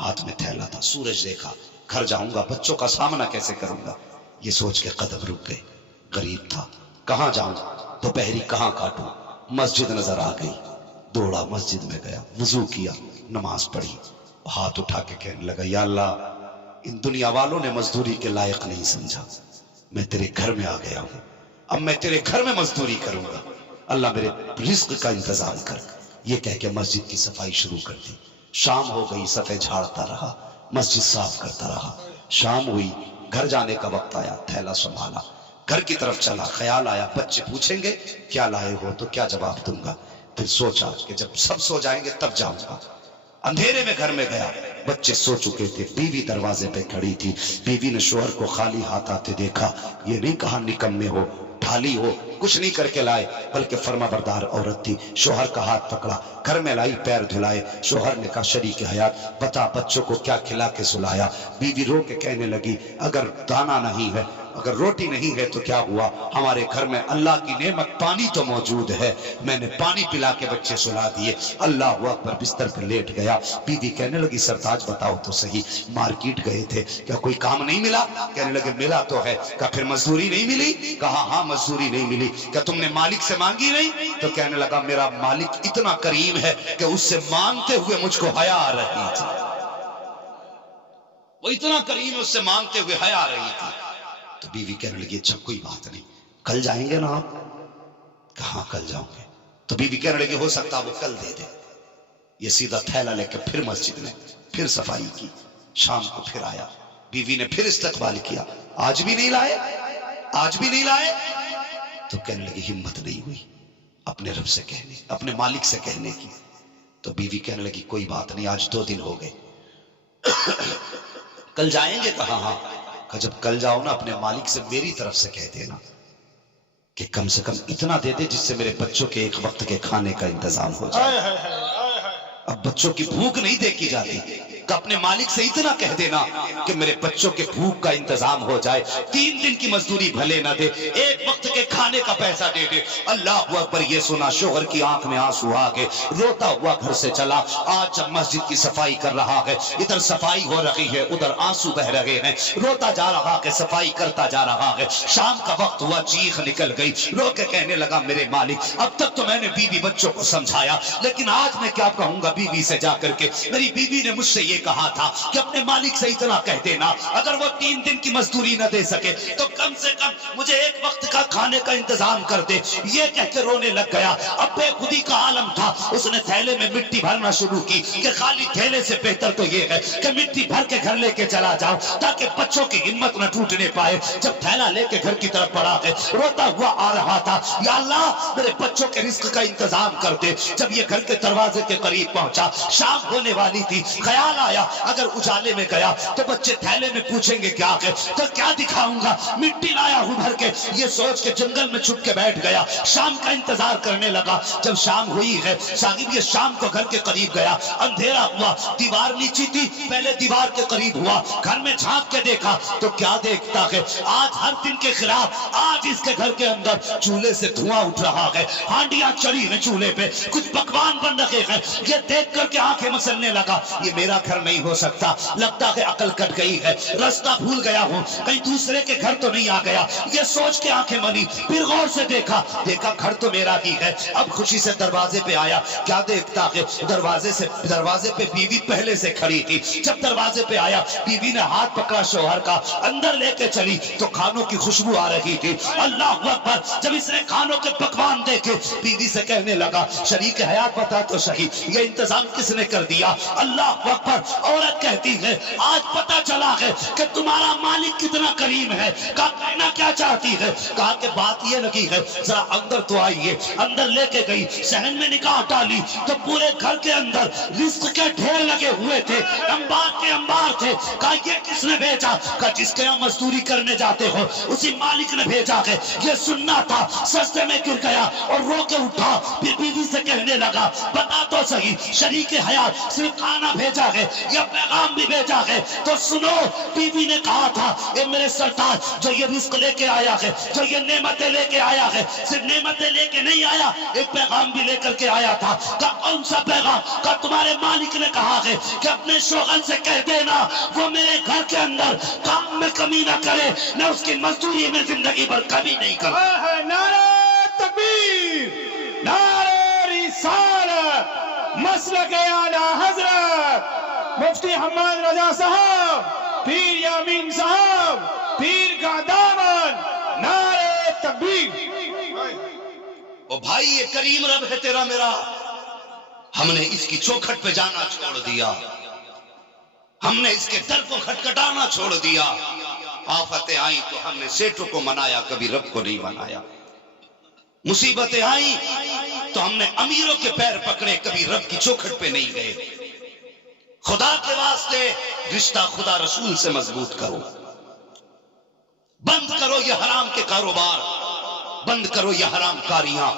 ہاتھ میں تھیلا تھا، سورج دیکھا، گھر جاؤں گا بچوں کا سامنا کیسے کروں گا، یہ سوچ کے قدم رک گئے۔ غریب تھا، کہاں جاؤں، دوپہری کہاں کاٹوں، مسجد نظر آ گئی، دوڑا مسجد میں گیا، وضو کیا، نماز پڑھی، ہاتھ اٹھا کے کہنے لگا یا اللہ ان دنیا والوں نے مزدوری کے لائق نہیں سمجھا، میں تیرے گھر میں آ گیا ہوں، اب میں تیرے گھر میں مزدوری کروں گا، اللہ میرے رزق کا انتظام کر۔ یہ کہہ کے مسجد کی صفائی شروع کر دی۔ شام ہو گئی، صفے جھاڑتا رہا، مسجد صاف کرتا رہا۔ شام ہوئی، گھر جانے کا وقت آیا، تھیلا سنبھالا، گھر کی طرف چلا، خیال آیا بچے پوچھیں گے کیا لائے ہو تو کیا جواب دوں گا، پھر سوچا کہ جب سب سو جائیں گے تب جاؤں گا۔ اندھیرے میں گھر میں گیا، بچے سو چکے تھے، بیوی دروازے پہ کھڑی تھی۔ بیوی نے شوہر کو خالی ہاتھ آتے دیکھا، یہ نہیں کہا نکمے ہو، ڈھالی ہو، کچھ نہیں کر کے لائے، بلکہ فرما بردار عورت تھی۔ شوہر کا ہاتھ پکڑا، گھر میں لائی، پیر دھلائے۔ شوہر نے کہا شریک حیات بتا بچوں کو کیا کھلا کے سلایا۔ بیوی رو کے کہنے لگی اگر دانا نہیں ہے، اگر روٹی نہیں ہے تو کیا ہوا، ہمارے گھر میں اللہ کی نعمت پانی تو موجود ہے، میں نے پانی پلا کے بچے سلا دیے۔ اللہ اکبر، بستر پہ لیٹ گیا۔ بیوی کہنے لگی سرتاج بتاؤ تو صحیح، مارکیٹ گئے تھے، کیا کوئی کام نہیں ملا؟ کہنے لگے ملا تو ہے۔ کہا پھر مزدوری نہیں ملی؟ کہا ہاں مزدوری نہیں ملی۔ کیا تم نے مالک سے مانگی نہیں؟ تو کہنے لگا میرا مالک اتنا کریم ہے کہ اس سے مانگتے ہوئے مجھ کو حیا آ رہی تھی، وہ اتنا کریم ہے، اس سے مانگتے ہوئے حیا آ رہی تھی۔ تو بیوی کہنے لگی اچھا کوئی بات نہیں، کل جائیں گے نا آپ؟ کہاں کل جاؤں گے؟ تو بیوی کہنے لگی ہو سکتا وہ کل دے دے۔ یہ سیدھا تھیلا لے کے پھر مسجد میں پھر صفائی کی۔ شام کو پھر آیا، بیوی نے پھر استقبال کیا، آج بھی نہیں لائے، آج بھی نہیں لائے؟ تو کہنے لگی ہمت نہیں ہوئی اپنے رب سے کہنے، اپنے مالک سے کہنے کی۔ تو بیوی کہنے لگی کوئی بات نہیں، آج 2 دن ہو گئے، کل جائیں گے؟ کہا ہاں۔ کہ جب کل جاؤ نا اپنے مالک سے میری طرف سے کہہ دینا کہ کم سے کم اتنا دے دے جس سے میرے بچوں کے ایک وقت کے کھانے کا انتظام ہو جائے۔ اب بچوں کی بھوک نہیں دیکھی جاتی، کہ اپنے مالک سے اتنا کہہ دینا کہ میرے بچوں کے بھوک کا انتظام ہو جائے، 3 دن کی مزدوری بھلے نہ دے، ایک وقت کے کھانے کا پیسہ دے دے۔ اللہ اکبر، یہ سنا شوہر کی آنکھ میں آنسو آ گئے، روتا ہوا گھر سے چلا۔ آج جب مسجد کی صفائی کر رہا ہے، ادھر صفائی ہو رہی ہے، ادھر آنسو بہ رہے ہیں، روتا جا رہا ہے، صفائی کرتا جا رہا ہے۔ شام کا وقت ہوا، چیخ نکل گئی، رو کے کہنے لگا میرے مالک اب تک تو میں نے بیوی بچوں کو سمجھایا، لیکن آج میں کیا کہوں گا بیوی سے جا کر کے؟ میری بیوی نے مجھ سے یہ کہا تھا کہ اپنے مالک سے اتنا کہہ دینا اگر وہ 3 دن کی مزدوری نہ دے سکے تو کم سے کم مجھے ایک وقت کا کھانے کا انتظام کر دے۔ یہ کہہ کے رونے لگ گیا۔ اب بے خودی کا عالم تھا، اس نے تھیلے میں مٹی بھرنا شروع کی کہ خالی تھیلے سے بہتر تو یہ ہے کہ مٹی بھر کے گھر لے کے چلا جاؤ تاکہ بچوں کی ہمت نہ ٹوٹنے پائے۔ جب تھیلا لے کے گھر کی طرف بڑھا ہے، روتا ہوا آ رہا تھا، یا اللہ میرے بچوں کے رزق کا انتظام کر دے۔ جب یہ گھر کے دروازے کے قریب پہنچا، شام ہونے والی تھی، خیال آیا اگر اجالے میں گیا تو بچے تھیلے میں پوچھیں گے کیا ہے، تو کیا دکھاؤں گا، مٹی لایا ہوں بھر کے۔ یہ سوچ کے جنگل میں چھپ کے بیٹھ گیا، شام کا انتظار کرنے لگا۔ جب شام ہوئی ہے صاحب، یہ شام کو گھر کے قریب گیا، اندھیرا ہوا، دیوار نیچی تھی، پہلے دیوار کے قریب ہوا، گھر میں جھانک کے دیکھا تو کیا دیکھتا ہے، آج ہر دن کے خلاف آج اس کے گھر کے اندر چولہے سے دھواں اٹھ رہا ہے، ہانڈیاں چڑھی ہیں چولہے پہ، کچھ پکوان بن رہے ہیں۔ یہ دیکھ کر کے آنکھیں مسلنے لگا، یہ میرا گھر نہیں ہو سکتا، لگتا ہے عقل کٹ گئی ہے، رستہ بھول گیا ہوں، کہیں دوسرے کے گھر تو نہیں آ گیا۔ یہ سوچ کے آنکھیں ملی، پھر غور سے دیکھا گھر تو میرا ہی ہے۔ اب خوشی سے دروازے پہ آیا، کیا دیکھتا ہے، دروازے پہ بیوی پہلے سے کھڑی تھی۔ جب دروازے پہ آیا، بیوی نے ہاتھ پکڑا شوہر کا، اندر لے کے چلی تو کھانوں کی خوشبو آ رہی تھی۔ اللہ اکبر، جب اس نے کھانوں کے پکوان دیکھے، بیوی سے کہنے لگا شریک حیات بتا تو صحیح یہ انتظام کس نے کر دیا؟ اللہ اکبر، عورت کہتی ہے آج پتہ چلا ہے کہ تمہارا مالک کتنا کریم ہے۔ کہا کہنا کیا چاہتی ہے؟ کہا کہ بات یہ لگی ہے، ذرا اندر تو آئیے۔ اندر لے کے گئی، صحن میں نگاہ ڈالی تو پورے گھر کے اندر رزق کے ڈھیر لگے ہوئے تھے، انبار کے انبار تھے۔ کہا یہ کس نے بھیجا؟ کہا جس کے یہاں مزدوری کرنے جاتے ہو اسی مالک نے بھیجا ہے۔ یہ سننا تھا، سجدے میں گر گیا اور رو کے اٹھا، پھر بیوی سے کہنے لگا بتا تو صحیح شریک حیات صرف کھانا بھیجا ہے یا پیغام بھی بھیجا ہے؟ تو سنو، بیوی نے کہا تھا اے میرے سرتاج، جو یہ رزق لے کے آیا ہے، جو یہ نعمتیں لے کے آیا ہے، صرف نعمتیں لے کے نہیں آیا، ایک پیغام بھی لے کر کے آیا تھا۔ کہ کون سا پیغام؟ کہ تمہارے مالک نے کہا ہے کہ اپنے شوہر سے کہہ دینا وہ میرے گھر کے اندر کام میں کمی نہ کرے، میں اس کی مزدوری میں زندگی بھر کمی نہیں کروں۔ نعرہ تکبیر، نعرہ رسالت، مسلک اعلیٰ حضرت مفتی حماد رضا صاحب، پیر یامین صاحب، پیر کا دامن، نعرہ تکبیر۔ او بھائی، یہ کریم رب ہے تیرا میرا، ہم نے اس کی چوکھٹ پہ جانا چھوڑ دیا، ہم نے اس کے در کو کھٹکھٹانا چھوڑ دیا۔ آفتیں آئیں تو ہم نے سیٹوں کو منایا، کبھی رب کو نہیں منایا۔ مصیبتیں آئیں تو ہم نے امیروں کے پیر پکڑے، کبھی رب کی چوکھٹ پہ نہیں گئے۔ خدا کے واسطے رشتہ خدا رسول سے مضبوط کرو، بند کرو یہ حرام کے کاروبار، بند کرو یہ حرام کاریاں۔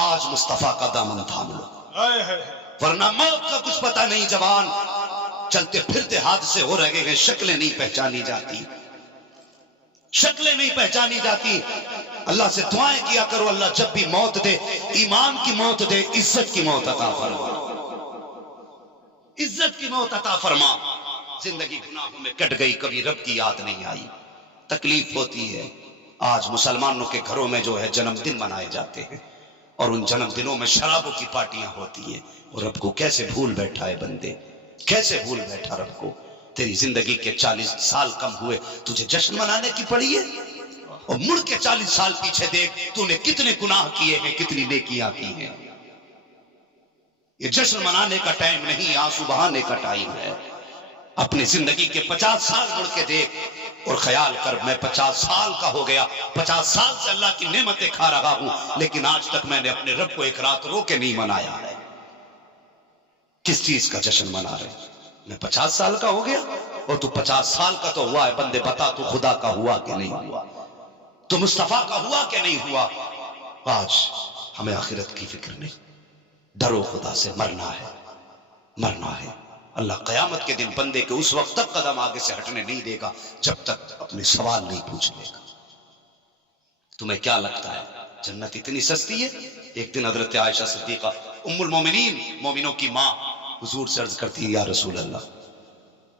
آج مصطفیٰ کا دامن تھام لو، ورنہ موت کا کچھ پتہ نہیں۔ جوان چلتے پھرتے حادثے ہو رہے ہیں، شکلیں نہیں پہچانی جاتی، شکلیں نہیں پہچانی جاتی۔ اللہ سے دعائیں کیا کرو، اللہ جب بھی موت دے، ایمان کی موت دے، عزت کی موت عطا فرما، عزت کی موت عطا فرما۔ زندگی گناہوں میں کٹ گئی، کبھی رب کی یاد نہیں آئی، تکلیف ہوتی ہے۔ آج مسلمانوں کے گھروں میں جو ہے جنم دن منائے جاتے ہیں، اور ان جنم دنوں میں شرابوں کی پارٹیاں ہوتی ہیں، اور رب کو کیسے بھول بیٹھا ہے بندے، کیسے بھول بیٹھا رب کو۔ تیری زندگی کے 40 سال کم ہوئے، تجھے جشن منانے کی پڑی ہے؟ اور مڑ کے 40 سال پیچھے دیکھ، تو نے کتنے گناہ کیے ہیں، کتنی نیکیاں کی ہیں۔ یہ جشن منانے کا ٹائم نہیں، آنسو بہانے کا ٹائم ہے۔ اپنی زندگی کے 50 سال مڑ کے دیکھ اور خیال کر، میں 50 سال کا ہو گیا، 50 سال سے اللہ کی نعمتیں کھا رہا ہوں، لیکن آج تک میں نے اپنے رب کو ایک رات رو کے نہیں منایا ہے۔ کس چیز کا جشن منا رہے؟ میں 50 سال کا ہو گیا، اور تو 50 سال کا تو ہوا ہے۔ بندے بتا، تو خدا کا ہوا کہ نہیں ہوا؟ تو مصطفیٰ کا ہوا کہ نہیں ہوا؟ آج ہمیں آخرت کی فکر نہیں، ڈرو خدا سے، مرنا ہے، مرنا ہے۔ اللہ قیامت کے دن بندے کے اس وقت تک قدم آگے سے ہٹنے نہیں دے گا جب تک اپنے سوال نہیں پوچھ لے گا۔ تمہیں کیا لگتا ہے جنت اتنی سستی ہے؟ ایک دن حضرت عائشہ صدیقہ ام المومنین، مومنوں کی ماں، حضور سے عرض کرتی ہے، یا رسول اللہ،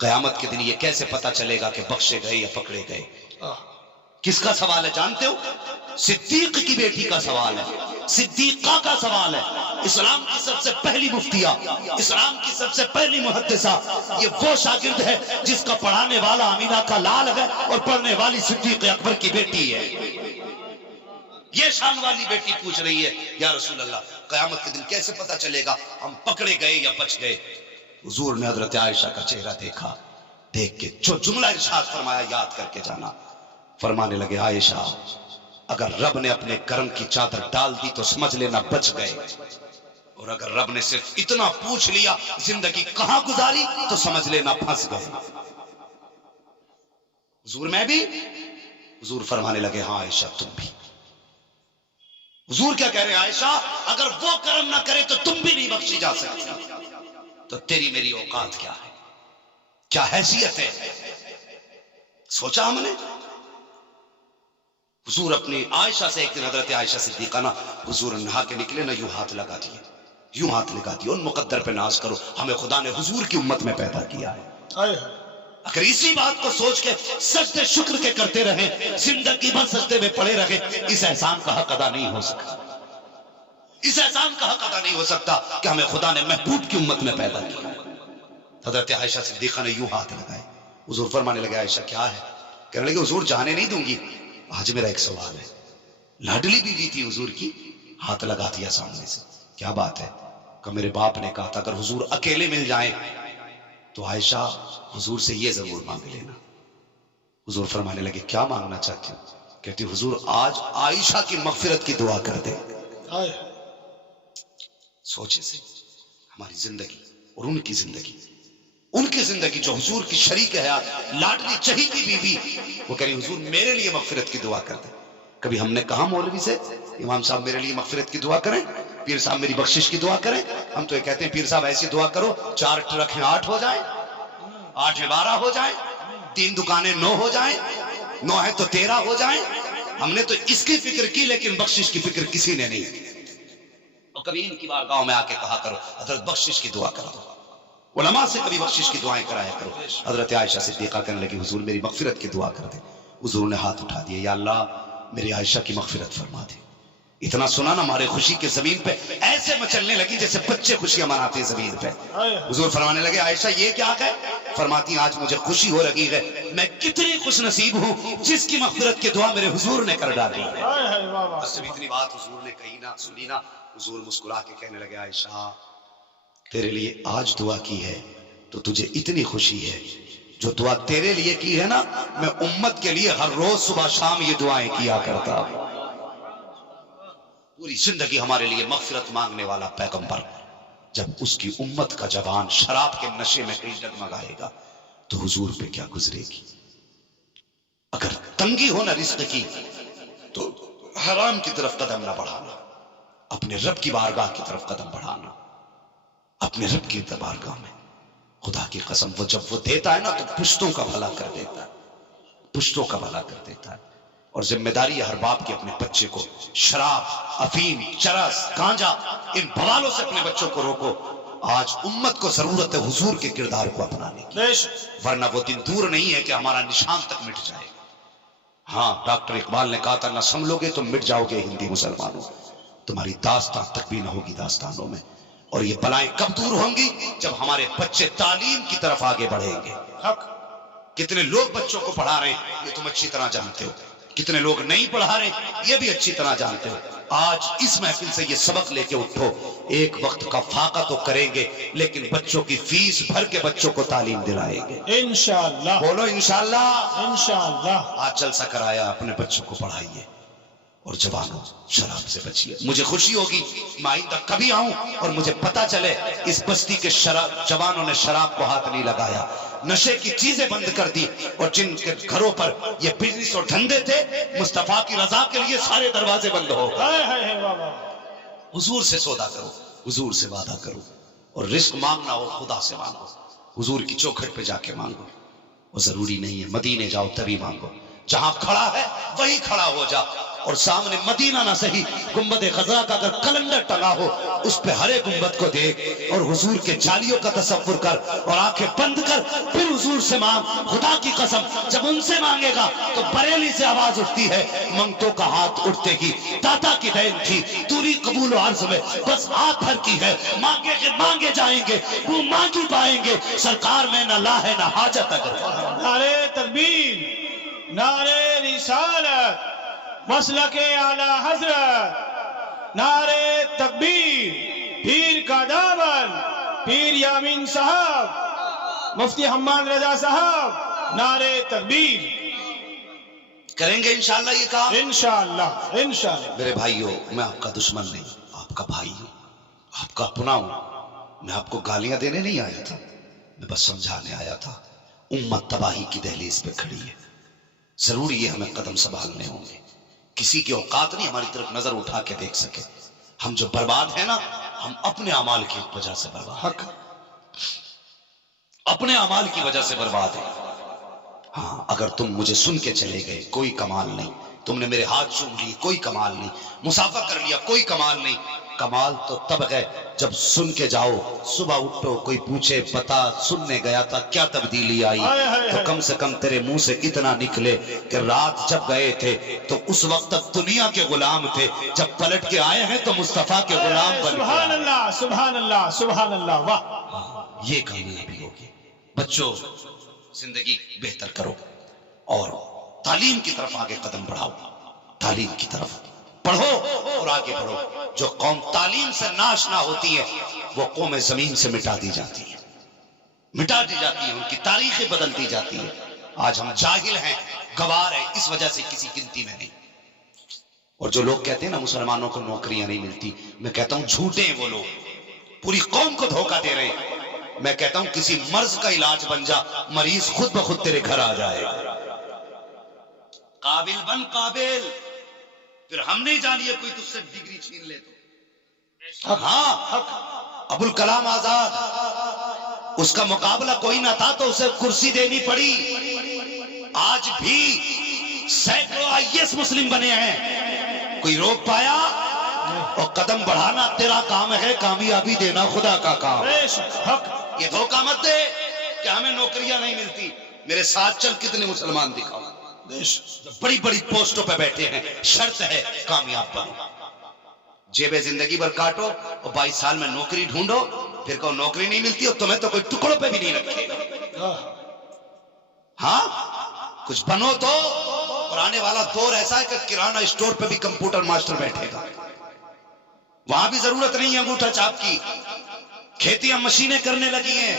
قیامت کے دن یہ کیسے پتا چلے گا کہ بخشے گئے یا پکڑے گئے؟ کس کا سوال ہے جانتے ہو؟ صدیق کی بیٹی کا سوال ہے، صدیقہ کا سوال ہے۔ اسلام کی سب سے پہلی مفتیہ، اسلام کی سب سے پہلی محدثہ، یہ وہ شاگرد ہے جس کا پڑھانے والا امینہ کا لال ہے اور پڑھنے والی صدیق اکبر کی بیٹی ہے۔ یہ شان والی بیٹی پوچھ رہی ہے، یا رسول اللہ، قیامت کے دن کیسے پتا چلے گا ہم پکڑے گئے یا بچ گئے؟ حضور نے حضرت عائشہ کا چہرہ دیکھا، دیکھ کے جو جملہ ارشاد فرمایا یاد کر کے جانا۔ فرمانے لگے، عائشہ، اگر رب نے اپنے کرم کی چادر ڈال دی تو سمجھ لینا بچ گئے، اور اگر رب نے صرف اتنا پوچھ لیا زندگی کہاں گزاری تو سمجھ لینا پھنس گئے۔ حضور میں بھی؟ حضور فرمانے لگے، ہاں عائشہ تم بھی۔ حضور کیا کہہ رہے ہیں؟ عائشہ، اگر وہ کرم نہ کرے تو تم بھی نہیں بخشی جا سکتی، تو تیری میری اوقات کیا ہے، کیا حیثیت ہے؟ سوچا ہم نے؟ حضور اپنی عائشہ سے ایک دن حضرت عائشہ صدیقہ نا، حضور نہا کے نکلے نا، یوں ہاتھ لگا دیے، یوں ہاتھ لگا دیے، ان مقدر پہ ناز کرو، ہمیں خدا نے حضور کی امت میں پیدا کیا ہے۔ اگر اسی بات کو سوچ کے سجدے شکر کے کرتے رہیں، زندگی بھر سجدے میں پڑے رہے، اس احسان کا حق ادا نہیں ہو سکتا، اس احسان کا حق ادا نہیں ہو سکتا کہ ہمیں خدا نے محبوب کی امت میں پیدا کیا۔ حضرت عائشہ صدیقہ نے یوں ہاتھ لگائے، حضور فرمانے لگے، عائشہ کیا ہے؟ کہنے لگے، حضور جانے نہیں دوں گی، آج میرا ایک سوال ہے۔ لاڈلی بیوی تھی حضور کی، ہاتھ لگا دیا سامنے سے، کیا بات ہے؟ کہ میرے باپ نے کہا تھا اگر حضور اکیلے مل جائیں تو عائشہ حضور سے یہ ضرور مانگ لینا۔ حضور فرمانے لگے، کیا مانگنا چاہتی ہوں؟ کہتی حضور آج عائشہ کی مغفرت کی دعا کر دے۔ سوچے سے ہماری زندگی اور ان کی زندگی، ان کی زندگی جو حضور کی شریک حیات، لاڈلی چہیتی بیوی، وہ کہہ رہی حضور میرے لیے مغفرت کی دعا کر دیں۔ کبھی ہم نے کہا مولوی سے، امام صاحب میرے لیے مغفرت کی دعا کریں؟ پیر صاحب میری بخشش کی دعا کریں. ہم تو یہ کہتے ہیں پیر صاحب ایسی دعا کرو 4 ٹرک ہیں 8 ہو جائیں, 8 ہیں 12 ہو جائیں, 3 دکانیں 9 ہو جائیں, 9 ہیں تو 13 ہو جائیں. ہم نے تو اس کی فکر کی لیکن بخشش کی فکر کسی نے نہیں. اور کبھی ان کی بارگاہوں میں آ کے کہا کرو حضرت بخشش کی دعا کرو. علماء سے کبھی بخشش کی دعائیں کرایا کرو. حضرت عائشہ صدیقہ کہنے لگی حضور میری مغفرت کی دعا کر دے. حضور نے ہاتھ اٹھا دیا, یا اللہ میری عائشہ کی مغفرت فرما دے. اتنا سنا نا ہمارے خوشی کے زمین پہ ایسے مچلنے لگی جیسے بچے خوشیاں مناتے ہیں زمین پہ. حضور فرمانے لگے عائشہ یہ کیا ہے؟ فرماتی ہیں آج مجھے خوشی ہو رہی ہے, میں کتنی خوش نصیب ہوں جس کی مغفرت کی دعا میرے حضور نے کر ڈالی ہے. بس جب اتنی بات حضور نے کہی نا سنی نا, حضور مسکرا کے کہنے لگے عائشہ تیرے لیے آج دعا کی ہے تو تجھے اتنی خوشی ہے, جو دعا تیرے لیے کی ہے نا میں امت کے لیے ہر روز صبح شام یہ دعائیں کیا کرتا ہوں. پوری زندگی ہمارے لیے مغفرت مانگنے والا پیغمبر, جب اس کی امت کا جوان شراب کے نشے میں کہیں ڈگمگائے گا تو حضور پہ کیا گزرے گی. اگر تنگی ہو نا رزق کی تو حرام کی طرف قدم نہ بڑھانا, اپنے رب کی بارگاہ کی طرف قدم بڑھانا. اپنے رب کی بارگاہ میں خدا کی قسم وہ جب وہ دیتا ہے نا تو پشتوں کا بھلا کر دیتا ہے, پشتوں کا بھلا کر دیتا ہے. اور ذمہ داری ہے ہر باپ کی اپنے بچے کو شراب, افیم, چرس, گانجا ان بوالوں سے اپنے بچوں کو روکو. آج امت کو ضرورت ہے حضور کے کردار کو اپنانے کی, ورنہ وہ دن دور نہیں ہے کہ ہمارا نشان تک مٹ جائے گا. ہاں ڈاکٹر اقبال نے کہا تھا نہ سنبھلو گے تم مٹ جاؤ گے ہندی مسلمانوں, تمہاری داستان تک بھی نہ ہوگی داستانوں میں. اور یہ بلائیں کب دور ہوں گی؟ جب ہمارے بچے تعلیم کی طرف آگے بڑھیں گے. کتنے لوگ بچوں کو پڑھا رہے ہیں یہ تم اچھی طرح جانتے ہو, کتنے لوگ نہیں پڑھا رہے یہ بھی اچھی طرح جانتے ہو. آج اس محفل سے یہ سبق لے کے اٹھو, ایک وقت کا فاقہ تو کریں گے لیکن بچوں کی فیس بھر کے بچوں کو تعلیم دلائیں گے انشاءاللہ. بولو انشاءاللہ. انشاءاللہ. آج جلسہ کرایا, اپنے بچوں کو پڑھائیے اور جوانوں شراب سے بچیے. مجھے خوشی ہوگی میں آئندہ کبھی آؤں اور مجھے پتا چلے اس بستی کے جوانوں نے شراب کو ہاتھ نہیں لگایا, نشے کی چیزیں بند کر دی, اور جن کے گھروں پر یہ بزنس اور دھندے تھے مصطفیٰ کی رضا کے لیے سارے دروازے بند ہو گئے. حضور سے سودا کرو, حضور سے وعدہ کرو, اور رزق مانگنا ہو خدا سے مانگو, حضور کی چوکھٹ پہ جا کے مانگو. وہ ضروری نہیں ہے مدینے جاؤ تبھی مانگو, جہاں کھڑا ہے وہی کھڑا ہو جا. اور سامنے مدینہ نہ صحیح گنبد خضرا کا اگر کلنڈر ٹنگا ہو اس پہ ہرے گنبد کو دیکھ اور حضور کے جالیوں کا تصور کر اور آنکھیں بند کر, پھر حضور سے مانگ. خدا کی قسم جب ان سے مانگے گا تو بریلی سے آواز اٹھتی ہے منگتوں کا ہاتھ اٹھتے ہی داتا کی دین تھی دوری قبول و عرض میں بس ہاتھ بھر کی ہے. مانگے کے مانگے جائیں گے وہ مانگی پائیں گے, سرکار میں نہ لا ہے نہ حاجت. اگر نعرے تکبیر, نعرے رسالت, مسلک اعلی حضرت, نعرے تکبیر, پیر کا دامن, پیر یامین صاحب, مفتی حماد رضا صاحب, نعرے تکبیر. کریں گے انشاءاللہ یہ کام انشاءاللہ. انشاءاللہ. میرے بھائیو میں آپ کا دشمن نہیں, آپ کا بھائی ہوں, آپ کا اپنا ہوں. میں آپ کو گالیاں دینے نہیں آیا تھا, میں بس سمجھانے آیا تھا. امت تباہی کی دہلیز پہ کھڑی ہے, ضروری ہے ہمیں قدم سنبھالنے ہوں گے. کسی کی اوقات نہیں ہماری طرف نظر اٹھا کے دیکھ سکے. ہم جو برباد ہیں نا ہم اپنے اعمال کی وجہ سے برباد ہیں, اپنے اعمال کی وجہ سے برباد ہیں. ہاں اگر تم مجھے سن کے چلے گئے کوئی کمال نہیں, تم نے میرے ہاتھ چوم لیے کوئی کمال نہیں, مسافہ کر لیا کوئی کمال نہیں. کمال تو تب ہے جب سن کے جاؤ, صبح اٹھو کوئی پوچھے بتا سننے گیا تھا کیا تبدیلی آئی, تو کم سے کم تیرے منہ سے اتنا نکلے کہ رات جب گئے تھے تو اس وقت تک دنیا کے غلام تھے, جب پلٹ کے آئے ہیں تو مصطفیٰ کے غلام بن گئے. سبحان اللہ, سبحان اللہ, سبحان اللہ. واہ, یہ کامیابی ہوگی. بچوں زندگی بہتر کرو اور تعلیم کی طرف آگے قدم بڑھاؤ, تعلیم کی طرف پڑھو اور آگے بڑھو. جو قوم تعلیم سے ناشنا ہوتی ہے وہ قوم زمین سے مٹا دی جاتی ہے, مٹا دی جاتی ہے, ان کی تاریخیں بدلتی جاتی ہے. آج ہم جاہل ہیں, گوار ہیں, اس وجہ سے کسی گنتی میں نہیں. اور جو لوگ کہتے ہیں نا مسلمانوں کو نوکریاں نہیں ملتی, میں کہتا ہوں جھوٹے ہیں وہ لوگ, پوری قوم کو دھوکہ دے رہے ہیں. میں کہتا ہوں کسی مرض کا علاج بن جا, مریض خود بخود تیرے گھر آ جائے گا. قابل بن قابل, پھر ہم نہیں جانیے کوئی تجھ سے ڈگری چھین لے تو ہاں ابوالکلام آزاد، اس کا مقابلہ کوئی نہ تھا تو اسے کرسی دینی پڑی. آج بھی سینکڑوں IAS مسلم بنے ہیں، کوئی روک پایا؟ اور قدم بڑھانا تیرا کام ہے، کامیابی دینا خدا کا کام. یہ دھوکہ مت دے کہ ہمیں نوکریاں نہیں ملتی. میرے ساتھ چل کتنے مسلمان دکھاؤ بڑی بڑی پوسٹوں پہ بیٹھے ہیں، شرط ہے کامیاب بنو. جیبیں زندگی بھر کاٹو اور 22 سال میں نوکری ڈھونڈو، پھر کہو نوکری نہیں ملتی اور تمہیں تو کوئی ٹکڑوں پہ بھی نہیں رکھے گا. ہاں کچھ بنو تو. اور آنے والا دور ایسا ہے کہ کرانہ اسٹور پہ بھی کمپیوٹر ماسٹر بیٹھے گا، وہاں بھی ضرورت نہیں ہے انگوٹھا چاپ کی. کھیتیاں مشینیں کرنے لگی ہیں.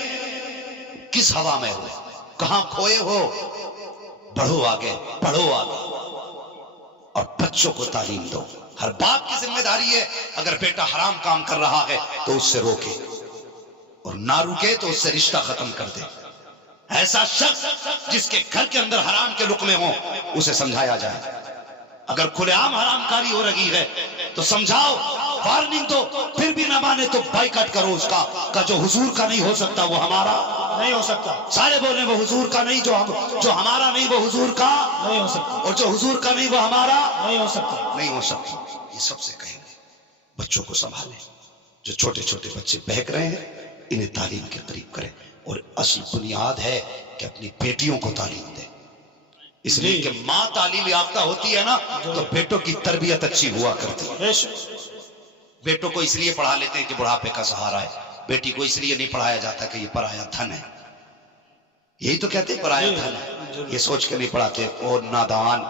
کس ہوا میں ہو، کہاں کھوئے ہو؟ بڑھو آگے، پڑھو آگے اور بچوں کو تعلیم دو. ہر باپ کی ذمہ داری ہے اگر بیٹا حرام کام کر رہا ہے تو اس سے روکے، اور نہ روکے تو اس سے رشتہ ختم کر دے. ایسا شخص جس کے گھر کے اندر حرام کے لقمے ہوں اسے سمجھایا جائے. اگر کھلے عام حرام کاری ہو رہی ہے تو سمجھاؤ، وارننگ دو. پھر بھی نہ مانے تو بائیکاٹ کرو اس کا جو حضور کا نہیں ہو سکتا وہ ہمارا نہیں ہو سکتا. سارے بولیں وہ حضور کا نہیں، جو ہمارا نہیں وہ حضور کا نہیں ہو سکتا. اور جو حضور کا نہیں وہ ہمارا نہیں ہو سکتا. نہیں ہو سکتا. یہ سب سے کہیں گے بچوں کو سنبھالیں. جو چھوٹے چھوٹے بچے بہک رہے ہیں انہیں تعلیم کے قریب کریں. اور اصل بنیاد ہے کہ اپنی بیٹیوں کو تعلیم دیں. اس لیے کہ ماں تعلیم یافتہ ہوتی ہے نا تو بیٹوں کی تربیت اچھی ہوا کرتی ہے. بیٹوں کو اس لیے پڑھا لیتے ہیں کہ بڑھاپے کا سہارا ہے. بیٹی کو اس لیے نہیں پڑھایا جاتا کہ یہ پرایا دھن ہے. یہی تو کہتے ہیں پرایا دھن ہے. یہ سوچ کے نہیں پڑھاتے. اور نادان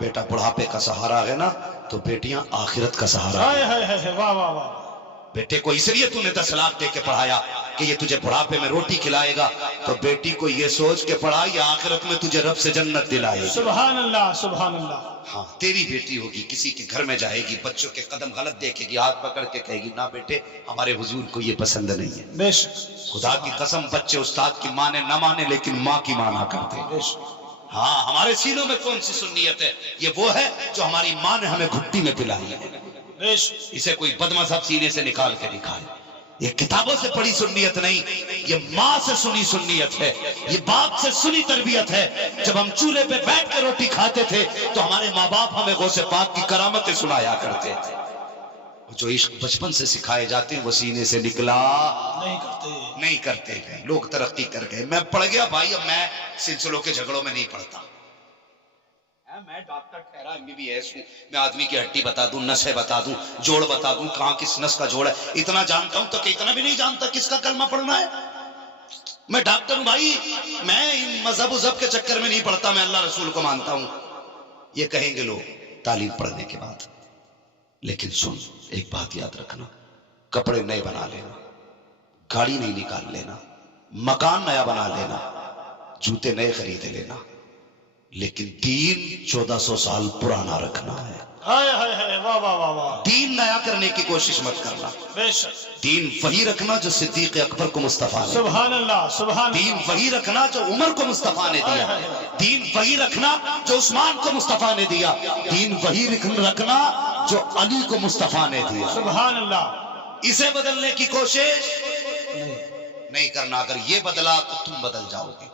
بیٹا بڑھاپے کا سہارا ہے نا تو بیٹیاں آخرت کا سہارا ہے. واہ واہ واہ. بیٹے کو اس لیے تو نے 10 لاکھ دے کے پڑھایا کہ یہ تجھے بڑھاپے میں روٹی کھلائے گا، تو بیٹی کو یہ سوچ کے پڑھا یہ آخرت میں تجھے رب سے جنت دلائے گی. سبحان اللہ سبحان اللہ. ہاں تیری بیٹی ہوگی، کسی کے گھر میں جائے گی، بچوں کے قدم غلط دیکھے گی، ہاتھ پکڑ کے کہے گی نہ بیٹے ہمارے حضور کو یہ پسند نہیں ہے. بے شک. خدا کی قسم بچے استاد کی مانے نہ مانے لیکن ماں کی مانا کرتے. ہاں ہمارے سینوں میں کون سی سنیت ہے؟ یہ وہ ہے جو ہماری ماں نے ہمیں گھٹی میں پلائی ہے. اسے کوئی بد مذہب سینے سے نکال کے دکھائے. یہ کتابوں سے پڑھی سنیت نہیں، یہ ماں سے سنی سنیت ہے، یہ باپ سے سنی تربیت ہے. جب ہم چولہے پہ بیٹھ کے روٹی کھاتے تھے تو ہمارے ماں باپ ہمیں غوث پاک کی کرامتیں سنایا کرتے تھے. جو عشق بچپن سے سکھائے جاتے ہیں وہ سینے سے نکلا نہیں کرتے ہیں. لوگ ترقی کر گئے. میں پڑھ گیا بھائی، اب میں سلسلوں کے جھگڑوں میں نہیں پڑھتا. میں ڈاکٹر ٹھہرا MBBS ہوں، میں آدمی کی ہڈی بتا دوں، نسیں بتا دوں، جوڑ بتا دوں کہاں کس نس کا جوڑ ہے. اتنا جانتا ہوں تو کہ اتنا بھی نہیں جانتا کس کا کلمہ پڑھنا ہے. میں ڈاکٹر ہوں بھائی، میں مذہب و ذب کے چکر میں نہیں پڑھتا، میں اللہ رسول کو مانتا ہوں. یہ کہیں گے لوگ تعلیم پڑھنے کے بعد. لیکن سن ایک بات یاد رکھنا، کپڑے نئے بنا لینا، گاڑی نہیں نکال لینا، مکان نیا بنا لینا، جوتے نئے خرید لینا، لیکن دین 1400 سال پرانا رکھنا ہے. واہ واہ واہ واہ. دین نیا کرنے کی کوشش مت کرنا. دین وہی رکھنا جو صدیق اکبر کو مصطفیٰ نے. سبحان اللہ سبحان. دین وہی رکھنا جو عمر کو مصطفیٰ نے دیا. دین وہی رکھنا جو عثمان کو مصطفیٰ نے دیا. دین وہی رکھنا جو علی کو مصطفیٰ نے دیا. سبحان اللہ. اسے بدلنے کی کوشش نہیں کرنا. اگر یہ بدلا تو تم بدل جاؤ گے.